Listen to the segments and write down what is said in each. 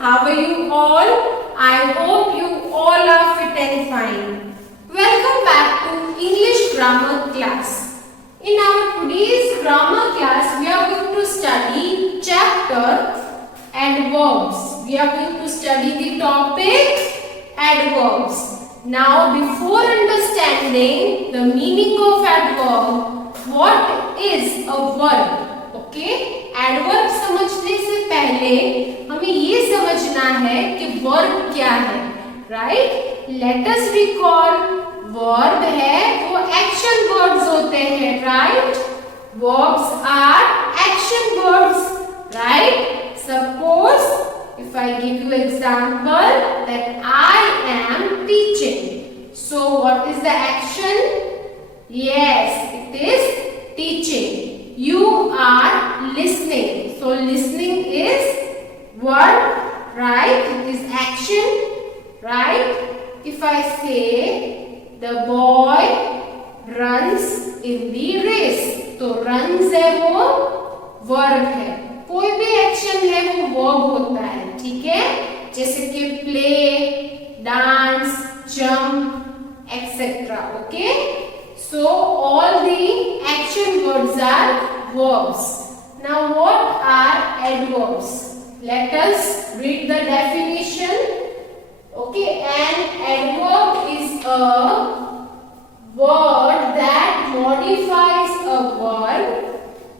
How are you all? I hope you all are fit and fine. Welcome back to English grammar class. In our today's grammar class, we are going to study chapter adverbs. We are going to study the topic adverbs. Now, before understanding the meaning of adverb, what is a verb? Okay? Adverb समझने से पहले हमें ये समझना है कि verb क्या है, right? Let us recall, verb है वो एक्शन वर्ड्स होते हैं, right? Verbs are action words, right? Suppose if I give you example that I am teaching, so what is the action? Yes, it is teaching. You are listening, so listening is verb, right? It is action, right? If I say the boy runs in the race, तो runs है वो verb है, कोई भी action है वो verb होता है, ठीक है? जैसे कि play, dance, jump, etcetera. Okay, so all the action words are verbs. Now what are adverbs? Let us read the definition. Okay, an adverb is a word that modifies a verb.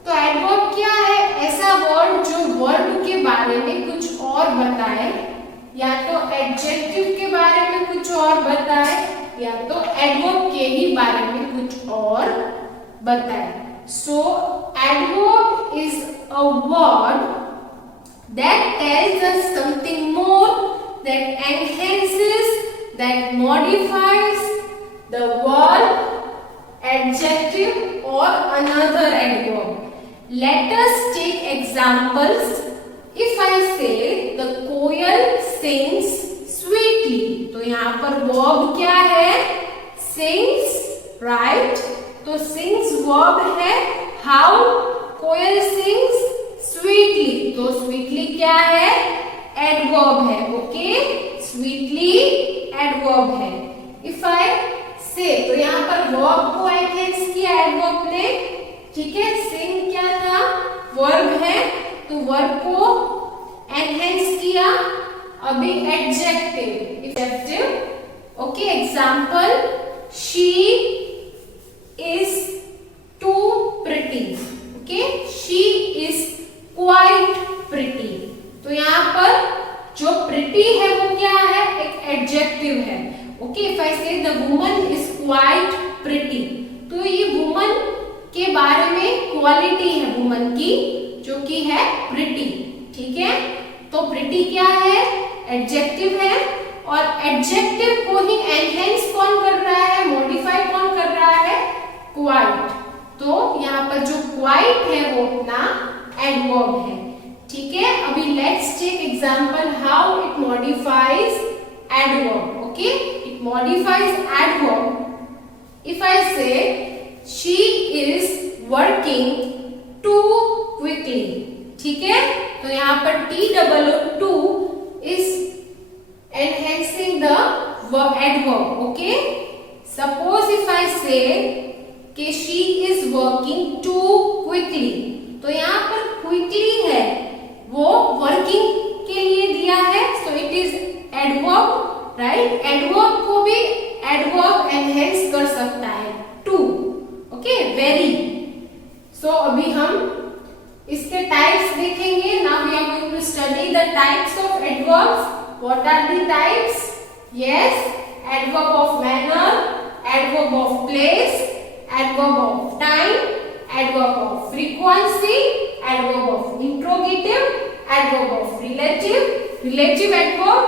तो adverb क्या है? ऐसा word जो verb के बारे में कुछ और बताए, या तो एडजेक्टिव के बारे में कुछ और बताए, या तो एडवर्ब के ही बारे में कुछ और बताए. So adverb is a word that tells us something more, that enhances, that modifies the verb, adjective or another adverb. Let us take examples. If I say the koel sings sweetly, तो यहाँ पर verb क्या है? Sings, right? तो sings verb है. How koel sings sweetly, तो sweetly क्या है? Adverb है. Okay? Sweetly adverb है. If I say, तो यहाँ पर verb को enhance किया adverb ने, ठीक है? sing क्या था? verb है, तो verb को enhance किया. अभी adjective. Okay, example, she is too pretty. Okay, she is quite pretty. तो यहाँ पर जो pretty है वो क्या है? एक adjective है. Okay, if I say the woman is quite pretty, तो ये woman के बारे में क्वालिटी है वुमन की, जो कि है प्रिटी, ठीक है? तो प्रिटी क्या है? एडजेक्टिव है, और एडजेक्टिव को ही एनहेंस कौन कर रहा है? मॉडिफाई कौन कर रहा है? क्वाइट. तो यहाँ पर जो क्वाइट है वो अपना एडवर्ब है, ठीक है? अभी let's take example how it modifies adverb. Okay, it modifies adverb. If I say she is working too quickly, ठीक है? तो यहाँ पर TOO is enhancing the adverb. okay? Suppose if I say कि she is working too quickly, तो यहाँ पर quickly है वो working के लिए दिया है, so it is adverb, right? adverb को भी adverb enhance कर सकता है to. Okay, very. सो अभी हम इसके टाइप्स देखेंगे. Now we are going to study the types of adverbs. What are the types? Yes, adverb of manner, adverb of place, adverb of time, adverb of frequency, adverb of interrogative, adverb of relative adverb,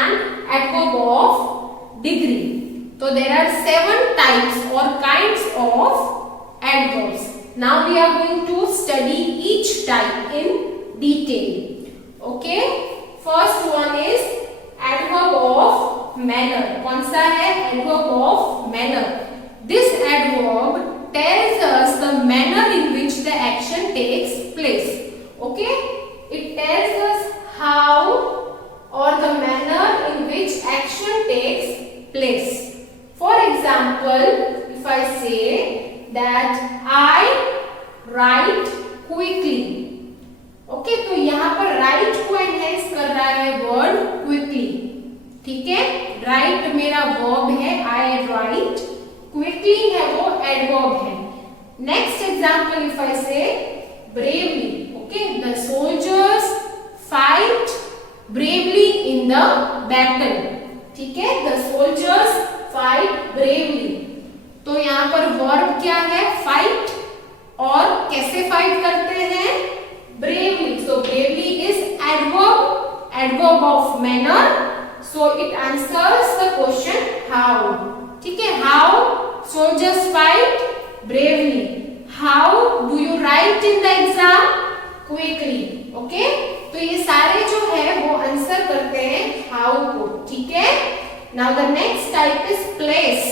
and adverb of degree. So there are 7 types or kinds of adverbs. Now we are going to study each type in detail. Okay? First one is adverb of manner. कौन सा है? Adverb of manner. This adverb tells us the manner in which the action takes place. Okay? It tells us how example, if I say that I write quickly, okay, तो यहाँ पर right को enhance कर रहा है word quickly, ठीक है। Right मेरा वर्ब है, आई राइट, क्विकली है वो एडवर्ब है। नेक्स्ट एग्जांपल, इफ आई से bravely, okay, the soldiers fight bravely in the battle, ठीक है, द सोल्जर्स फाइट ब्रेवली। तो यहाँ पर वर्ब क्या है, फाइट, और कैसे फाइट करते हैं, bravely. So bravely is adverb of manner. So it answers the question how. ठीक है, how soldiers fight bravely. How do you write in the exam? Quickly. Okay? तो ये सारे जो है वो आंसर करते हैं how को, ठीक है। Now the next type is place.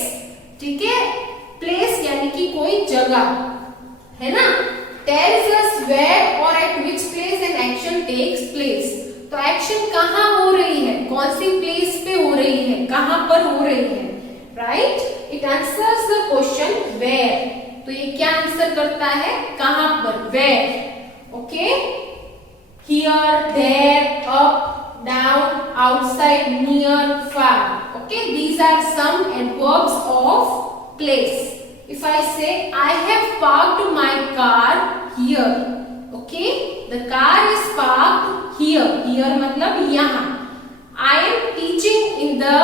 ठीक है, place यानी कि कोई जगह, है ना। tells us where or at which place an action takes place. तो एक्शन कहाँ हो रही है, कौन सी प्लेस पे हो रही है, कहाँ पर हो रही है, right. It answers the question where. तो ये क्या आंसर करता है, कहाँ पर, where, okay. Here, there, up, down, outside, near, far, okay, these are some adverbs of place. If I say I have parked my car here, okay, the car is parked here. Here मतलब यहाँ। I am teaching in the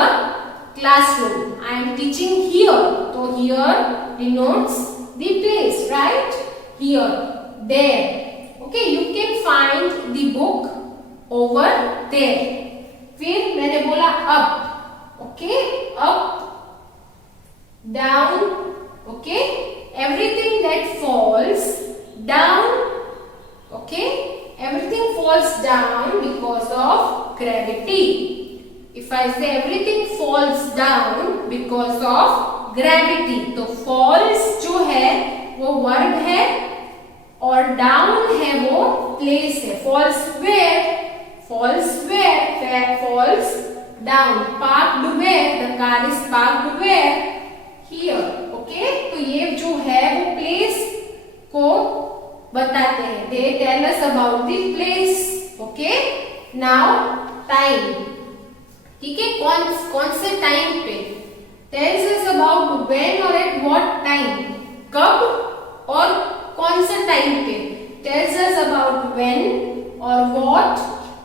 classroom. I am teaching here. तो here denotes the place, right? Here, there. Okay, you can find the book over there. फिर मैंने बोला up, okay, up, down. Okay, everything that falls down, okay, everything falls down because of gravity. If I say everything falls down because of gravity, तो falls जो है वो verb है और down है वो place है। falls where, falls where, falls down, parked where, the car is parked where, here, okay. तो ये जो है वो प्लेस को बताते हैं, they tell us about the place, okay. Now time, ठीक है, कौन से टाइम पे, टेल्स अस अबाउट व्हेन और एट व्हाट टाइम, कब और कौन से टाइम पे, टेल्स अस अबाउट व्हेन और what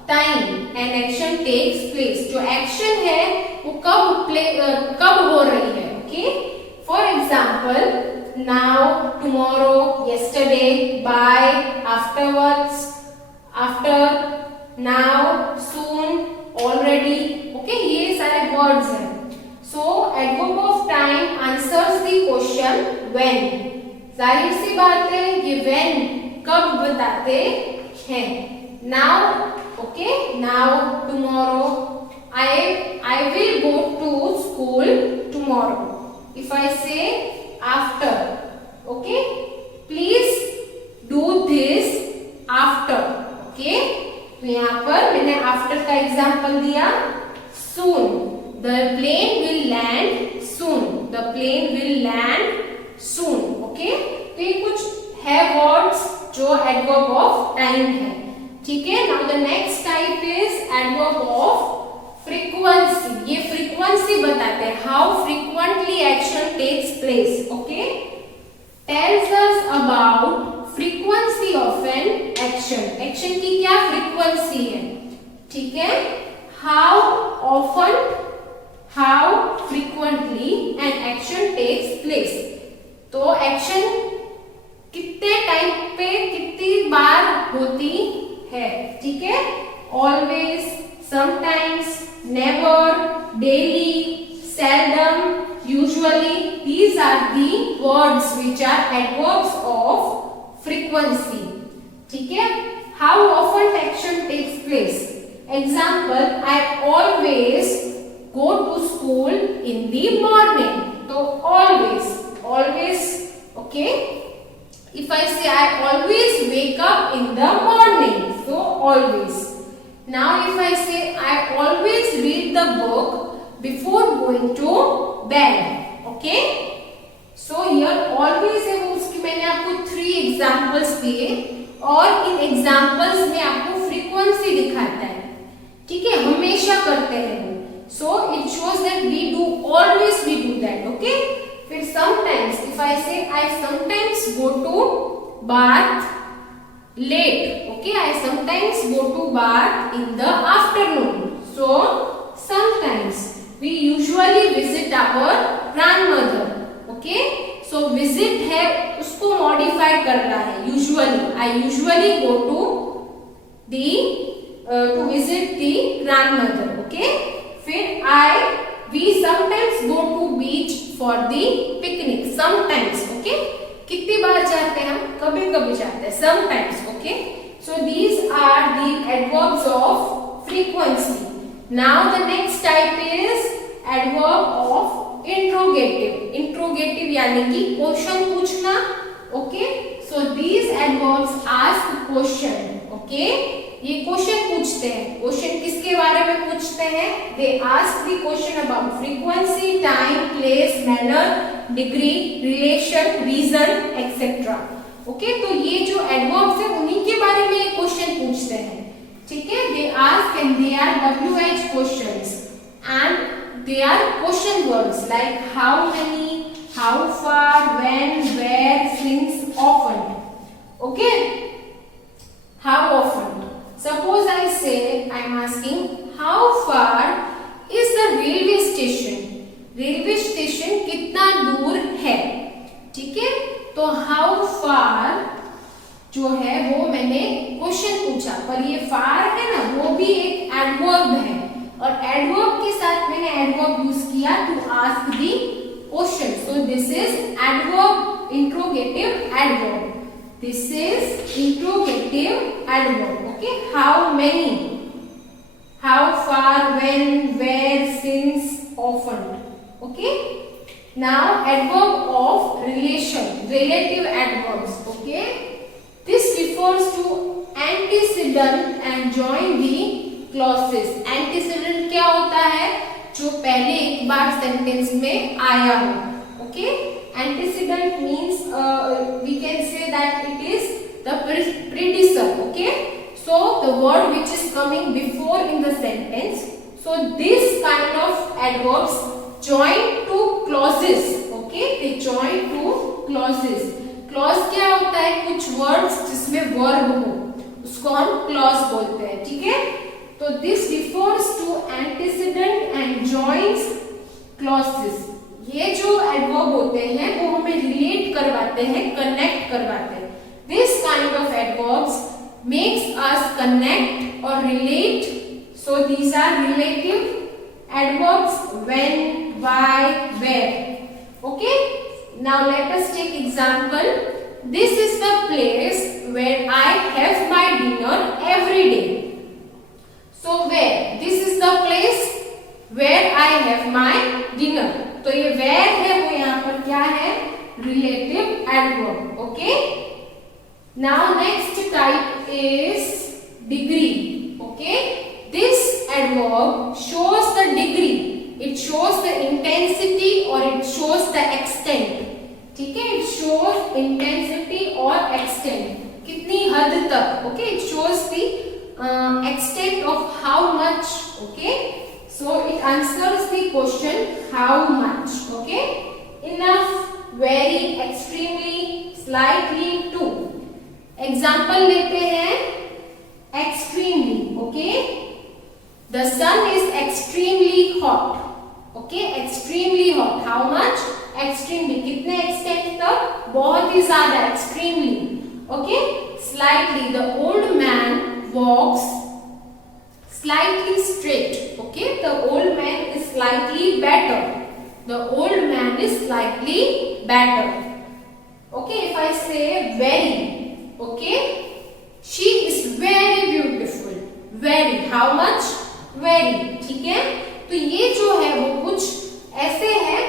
time an action takes place. जो एक्शन है वो कब हो रही है, okay. For example, now, tomorrow, yesterday, by, afterwards, after, now, soon, already, okay, ये सारे words हैं। So adverb of time answers the question when. जाहिर सी बात है ये when कब बताते हैं। Now, okay, now, tomorrow, I will go to school tomorrow. If I say after, okay, please do this after, okay, तो यहाँ पर मैंने after का एग्जाम्पल दिया। soon, the plane will land soon, the plane will land soon, okay, तो ये कुछ है words जो adverb of time है, ठीक है। now the next type is adverb of frequency. ये frequency बताते हैं, how frequently action takes place, okay, tells us about frequency of an action. action की क्या frequency है, ठीक है। how often, how frequently an action takes place. तो action कितने टाइम पे कितनी बार होती है, ठीक है। always, sometimes, never, daily, seldom, usually, these are the words which are adverbs of frequency, ठीक है। how often action takes place, example, I always go to school in the morning, तो always, okay। if I say I always wake up in the morning, so always। now if I say I always read the book before going to bed, okay, okay. So here always है वो उसकी मैंने आपको 3 examples दिए और इन examples में आपको frequency दिखाता है, ठीक है, हमेशा करते हैं वो। So it shows that we do always we do that, okay. फिर sometimes, if I say I sometimes go to bath late, okay, I sometimes go to bath in the afternoon. So sometimes we usually visit our grandmother, okay. So visit है उसको modify करना है, usually I usually go to the to visit the grandmother, okay. फिर we sometimes go to beach for the picnic, sometimes, okay. कितनी बार जाते हैं हम, कभी कभी जाते हैं, sometimes, okay. So these are the adverbs of frequency. Now the next type is adverb of interrogative. Interrogative यानी कि क्वेश्चन पूछना, okay. So these adverbs ask question, okay. ये क्वेश्चन पूछते हैं, क्वेश्चन किसके बारे में पूछते हैं? They ask the question about frequency, time, place, manner, degree, relation, reason, etc. Okay, तो ये जो एडवर्ब्स है उन्हीं के बारे में ये क्वेश्चन पूछते हैं, ठीक है। They ask and they are WH questions and they are question words like how many, how far, when, where, since, often, okay. How often? Suppose I say I am asking how far is the railway station? Railway station कितना दूर है, ठीक है। तो how far जो है वो मैंने क्वेश्चन पूछा, पर ये far है ना वो भी एक एडवर्ब है और एडवर्ब के साथ मैंने एडवर्ब यूज किया to ask the question. So this is adverb, interrogative adverb, this is interrogative adverb, okay. How many, how far, when, where, since, often, okay. Now adverb of relation, relative adverbs, okay. This refers to antecedent and join the clauses. Antecedent क्या होता है? जो पहले एक बार sentence में आया हो, okay. Antecedent means we can say that it is the predecessor, okay. So the word which is coming before in the sentence. So this kind of adverbs join to clauses, okay. They join to clauses. Clause क्या होता है? कुछ words जिसमें verb हो उसको हम clause बोलते हैं, ठीक है। तो this refers to antecedent and joins clauses. ये जो एडवर्ब होते हैं वो हमें रिलेट करवाते हैं, कनेक्ट करवाते हैं। This kind of adverbs makes us connect और relate. So these are relative adverbs when, why, where, okay. Now let us take example. This is the place where I have my dinner every day. So where, this is the place where I have my dinner. तो ये where है वो यहाँ पर क्या है? Relative adverb, okay. Now next type is degree, okay. This adverb shows the degree, it shows the intensity और it shows the extent, ठीक है। इट शोज इंटेंसिटी और एक्सटेंट, कितनी हद तक, okay. It shows the extent of how much, okay. So it answers the question how much, okay. Enough, very, extremely, slightly, too. Example लेते हैं extremely, okay. The sun is extremely hot, okay. Extremely hot, how much? Extremely, कितने extent तक? बहुत ही ज़्यादा, extremely, okay. Slightly, the old man walks slightly straight, okay. The old man is slightly better, the old man is slightly better, okay. If I say very, okay, she is very beautiful, very, how much? Very, ठीक है। तो ये जो है वो कुछ ऐसे है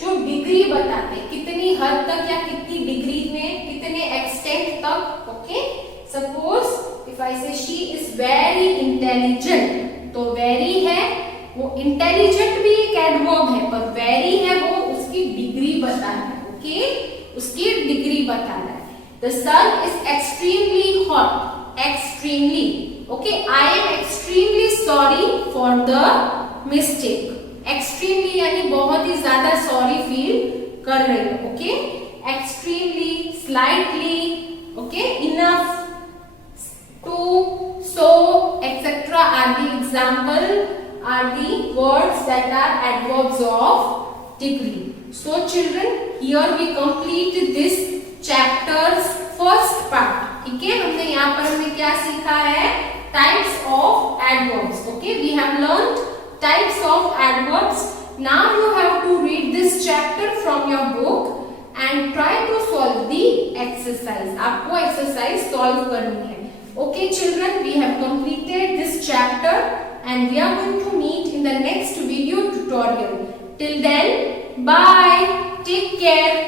जो डिग्री बताते हैं, कितनी हद तक या कितनी डिग्री में, कितने एक्सटेंट तक, okay. Suppose if I say she is very intelligent, तो very है वो, intelligent भी एक एडवर्ब है पर very है वो उसकी उसकी डिग्री बताना है। ओके, उसकी डिग्री बताना है। The sun is extremely hot, extremely. Okay, I am extremely sorry for the mistake. Extremely यानी बहुत ही ज्यादा सॉरी फील कर रही हो। Okay, extremely, slightly, okay, enough, to, so, etc. are the example, are the words that are adverbs of degree. So children, here we complete this chapter's first part. ठीक है, हमने यहाँ पर हमने क्या सीखा है? Types of adverbs. Okay, we have learned types of adverbs. Now you have to read this chapter from your book and try to solve the exercise. आपको exercise solve करनी है. Okay children, we have completed this chapter and we are going to meet in the next video tutorial. Till then, bye. Take care.